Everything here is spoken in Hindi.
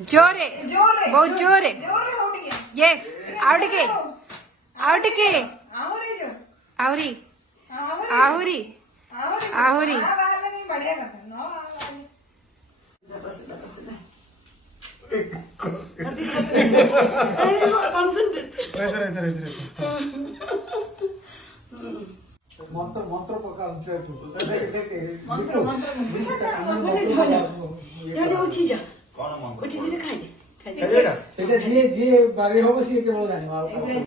जोरे बहुत जोरे यस आवड़के आवड़के आहुरी आहुरी आहुरी मंत्र मंत्र पका उठी जा कौन मंत्र उठी जा खाए ये बारे हो बस ये केवल जाने